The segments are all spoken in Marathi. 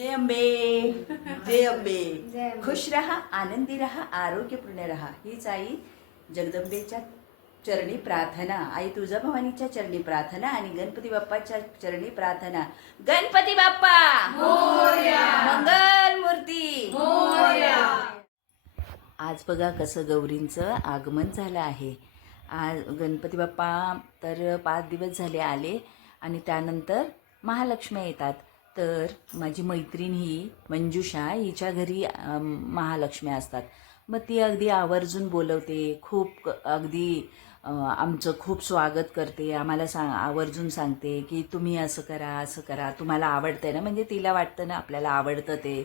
जय अंबे जय अंबे. खुश रहा आनंदी रहा आरोग्यपूर्ण रहा हीच आई जगदंबेच्या चरणी प्रार्थना आई तुळजाभवानीच्या चरणी प्रार्थना आणि गणपती बाप्पाच्या चरणी प्रार्थना गणपती बाप्पा मंगल मूर्ती आज बघा कसं गौरींचं आगमन झालं आहे. आज गणपती बाप्पा तर पाच दिवस झाले आले. आणि त्यानंतर महालक्ष्मी येतात. तर माझी मैत्रीण ही मंजुषा हिच्या घरी महालक्ष्मी असतात. मग ती अगदी आवर्जून बोलवते खूप अगदी आमचं खूप स्वागत करते आम्हाला सांग आवर्जून सांगते की तुम्ही असं करा असं करा तुम्हाला आवडतंय ना? म्हणजे तिला वाटतं ना आपल्याला आवडतं ते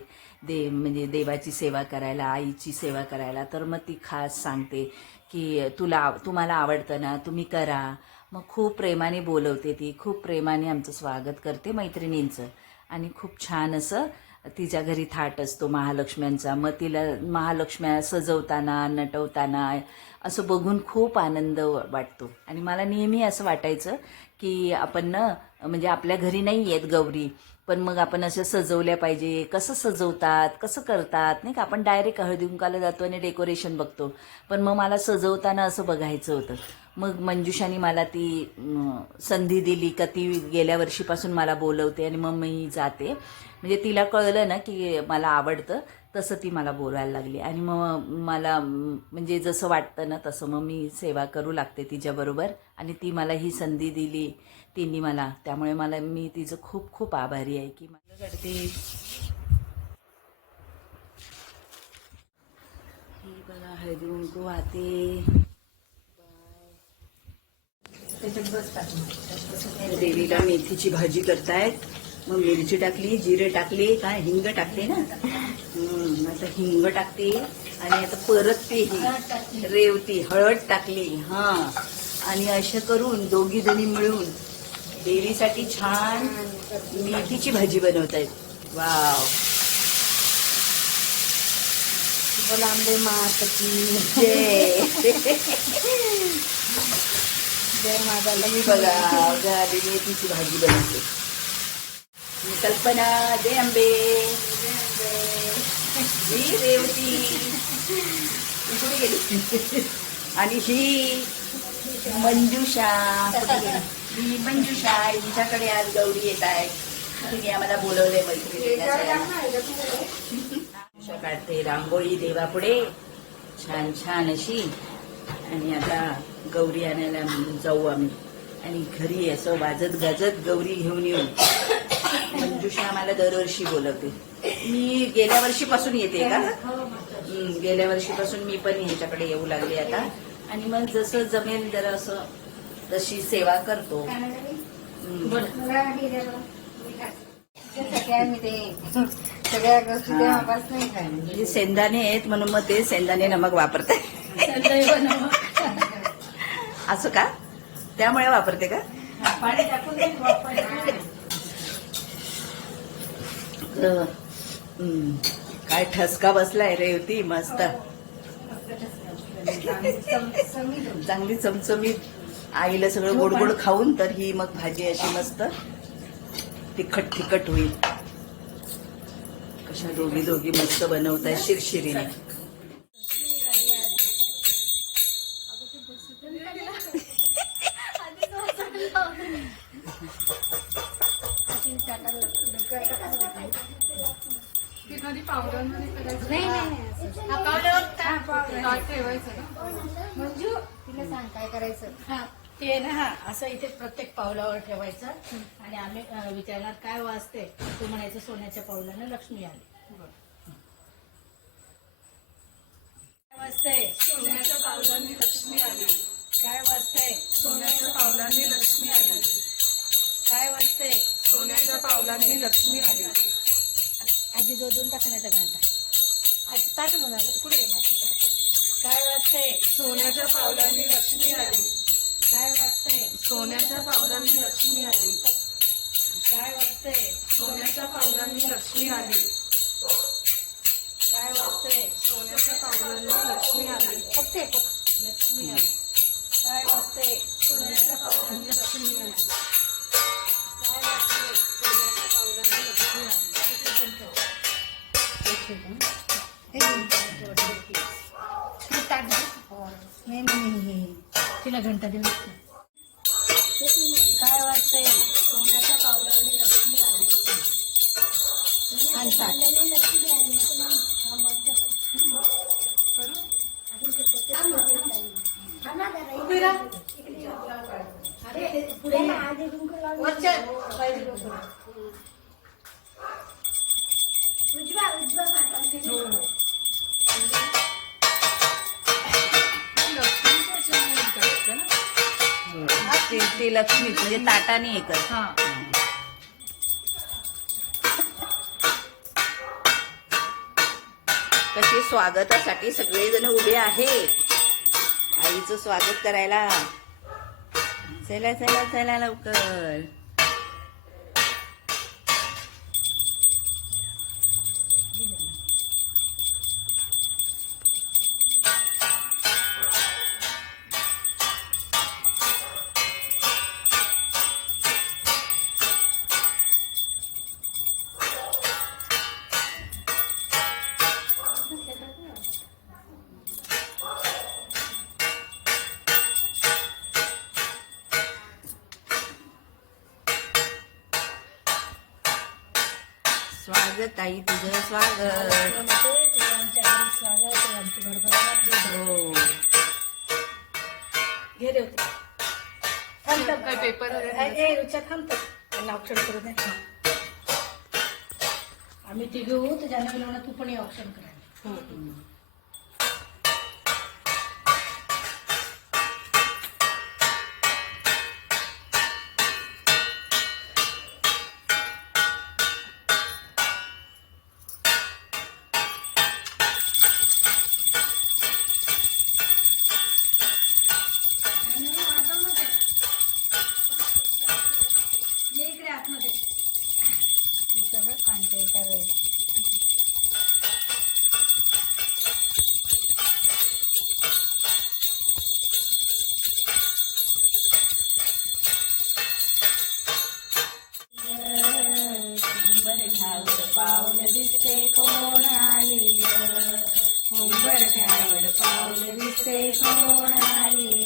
दे म्हणजे देवाची सेवा करायला आईची सेवा करायला. तर मग ती खास सांगते की तुला तुम्हाला आवडतं ना तुम्ही करा. मग खूप प्रेमाने बोलवते ती खूप प्रेमाने आमचं स्वागत करते मैत्रिणींचं. आणि खूप छान असं तिच्या घरी थाट असतो महालक्ष्म्यांचा. मग तिला महालक्ष्म्या सजवताना नटवताना असं बघून खूप आनंद वाटतो. आणि मला नेहमी असं वाटायचं की आपण ना म्हणजे आपल्या घरी नाही येत गौरी पण मग आपण असं सजवल्या पाहिजे. कसं सजवतात कसं करतात नाही का? आपण डायरेक्ट हळदी कुंकाला जातो आणि डेकोरेशन बघतो. पण मग मला सजवताना असं बघायचं होतं. मग मंजुषाने मला ती संधी दिली का ती गेल्या वर्षीपासून मला बोलवते आणि मग मी जाते. म्हणजे तिला कळलं ना की मला आवडतं तसं ती मला बोलायला लागली. आणि मग मला म्हणजे जसं वाटतं ना तसं मग मी सेवा करू लागते तिच्याबरोबर. आणि ती मला ही संधी दिली तिने मला. त्यामुळे मला मी तिचं खूप खूप आभारी आहे की मला करते ही बघा हळदी कुंकू वाहते. देवीला मेथीची भाजी करतायत. मग मिरची टाकली जिरे टाकले काय हिंग टाकते ना? हम्म, आता हिंग टाकते आणि आता परत ते रेवती हळद टाकली हा. आणि अशा करून दोघी जणी मिळून देवीसाठी छान मेथीची भाजी बनवतायत. वाव. लांबे मातकी जय. जय माझा मी बघा झाली मेथीची भाजी बनवते मी कल्पना जय अंबे ही रेवती. कुठे गेली? आणि ही मंजुषा कुठे गेली? ही मंजुषा हिच्याकडे आज गौरी येत आहे तिने आम्हाला बोलवलंय मैत्री काढते रांगोळी देवापुढे. छान छान अशी आणि आता गौरी आणायला जाऊ आम्ही. आणि घरी असं वाजत गाजत गौरी घेऊन येऊ मंजुषा आम्हाला दरवर्षी बोलवते. मी गेल्या वर्षीपासून येते का? गेल्या वर्षीपासून मी पण ह्याच्याकडे येऊ लागले आता. आणि मग जसं जमेल जरा असं तशी सेवा करतो. सगळ्या गोष्टी म्हणजे शेंदाणे आहेत म्हणून मग ते शेंदाणे नमक वापरते असं का? त्यामुळे वापरते का? पाणी टाकून तर, काय ठसका बसलाय होती मस्त. चांगली चमचमीत. आईला सगळं गोड गोड खाऊन तर ही मग भाजी अशी मस्त तिखट तिखट होईल. कशा दोघी दोघी मस्त बनवताय शिरशिरीने. नाही तिला सांग काय करायचं हा ते ना हा असं इथे प्रत्येक पावलावर ठेवायचं आणि आम्ही विचारणार काय वाजते तू म्हणायचं सोन्याच्या पावलानं लक्ष्मी आली. काय वाजते सोन्याच्या पावलांनी लक्ष्मी आली. काय वाजते सोन्याच्या पावलांनी सोन्याच्या पावलांनी लक्ष्मी आली. आजी जोडून टाकण्याचा घंटा. आजी ताट म्हणाले कुठे गेला काय वाजते सोन्याच्या पावलांनी लक्ष्मी आली. काय वाजते सोन्याच्या पावलांनी लक्ष्मी आली. काय वाजते सोन्याच्या पावलांनी लक्ष्मी आली. काय वाजते सोन्याच्या पावलांनी लक्ष्मी आली. लक्ष्मी आली. काय वाजते सोन्याच्या पावलांनी लक्ष्मी आली. नाही नाही तिला घंटा देऊ काय वाटतंय? सोन्याच्या लक्ष्मी आली आणतात ते ते लक्ष्मी म्हणजे ताटाने हे कर. हा. कसे स्वागतासाठी सगळेजण उभे आहेत. आईचं स्वागत करायला. चला चला चला लवकर. स्वागत आई तुझं स्वागत. हो. घे रे होते थांबतात काय पेपर थांबतात त्यांना ऑप्शन करू दे. आम्ही ते घेऊ तर ज्यांना गेलो तू पण ऑप्शन करायला. सगळं सांगते एका पाऊल दिसते कोण आली उंबरठ्यावर पाऊल दिसते कोण आली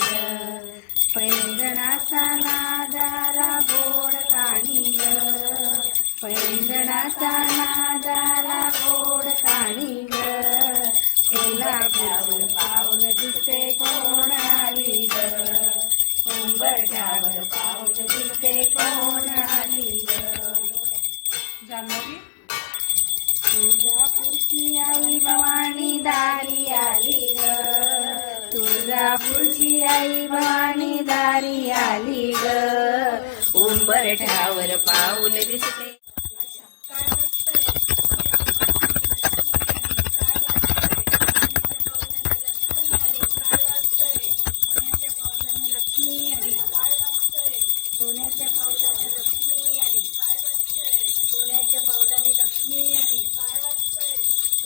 पैंजणाचा पैंजणाचा नादाला गोड काढी उंबरठ्यावर पाऊल दिसते कोण आली उंबरठ्यावर पाऊल दिसते कोण आली जान्हवी? तुळजापूरची आई भवानी दारी आली ग तुळजापूरची आई भवानी दारी आली ग उंबरठ्यावर पाऊल दिसते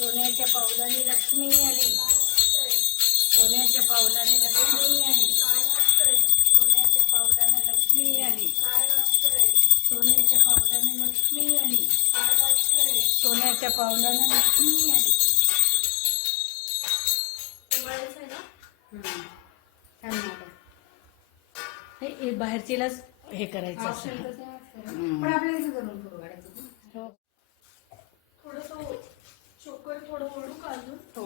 सोन्याच्या पावलाने लक्ष्मी आली. सोन्याच्या पावलाने लक्ष्मी आली. सोन्याच्या पावलाने लक्ष्मी आली. सोन्याच्या पावलाने लक्ष्मी आली. सोन्याच्या पावलाने लक्ष्मी आली. हे बाहेरचीलाच हे करायचं पण आपल्याला इथं करून करू गाड्याचं. हो हो.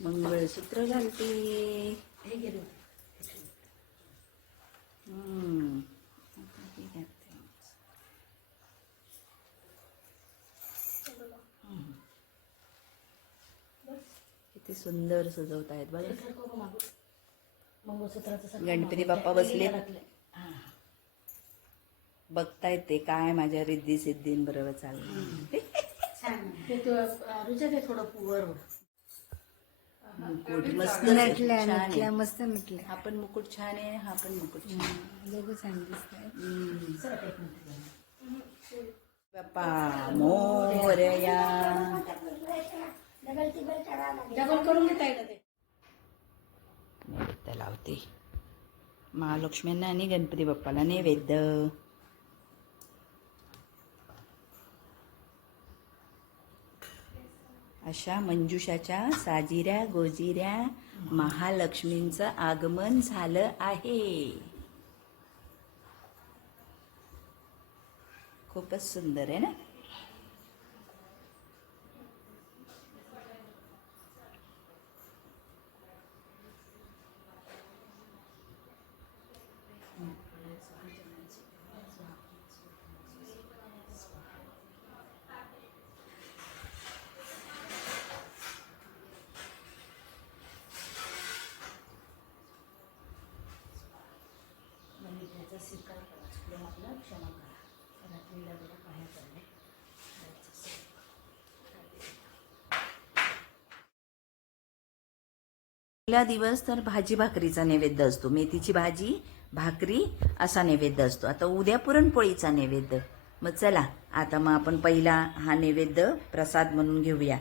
मंगळसूत्र घालते हे. किती सुंदर सजवत आहेत बघा. मंगळसूत्राचं गणपती. बाप्पा बसले. घरातले. हा. बघतायत ते काय माझ्या रिद्धी सिद्धीन बरोबर चाललं छान आहे. ते थोडं वर वर. मुकुट मस्त नटल्या मस्त नटल्या हा पण मुकुट छान आहे हा पण मुकुट छान आहे. दोघं छान दिसत. बाप्पा मोरया डबल करून घेता येतं ते नैवेद्य लावते महालक्ष्म्यांना आणि गणपती बाप्पाला नैवेद्य अशा मंजुषाच्या साजिऱ्या गोजिऱ्या महालक्ष्मींचं आगमन झालं आहे. खूपच सुंदर आहे ना? पहिला दिवस तर भाजी भाकरीचा नैवेद्य असतो. मेथीची भाजी भाकरी असा नैवेद्य असतो. आता उद्या पुरणपोळीचा नैवेद्य. मग चला आता मग आपण पहिला हा नैवेद्य प्रसाद म्हणून घेऊया.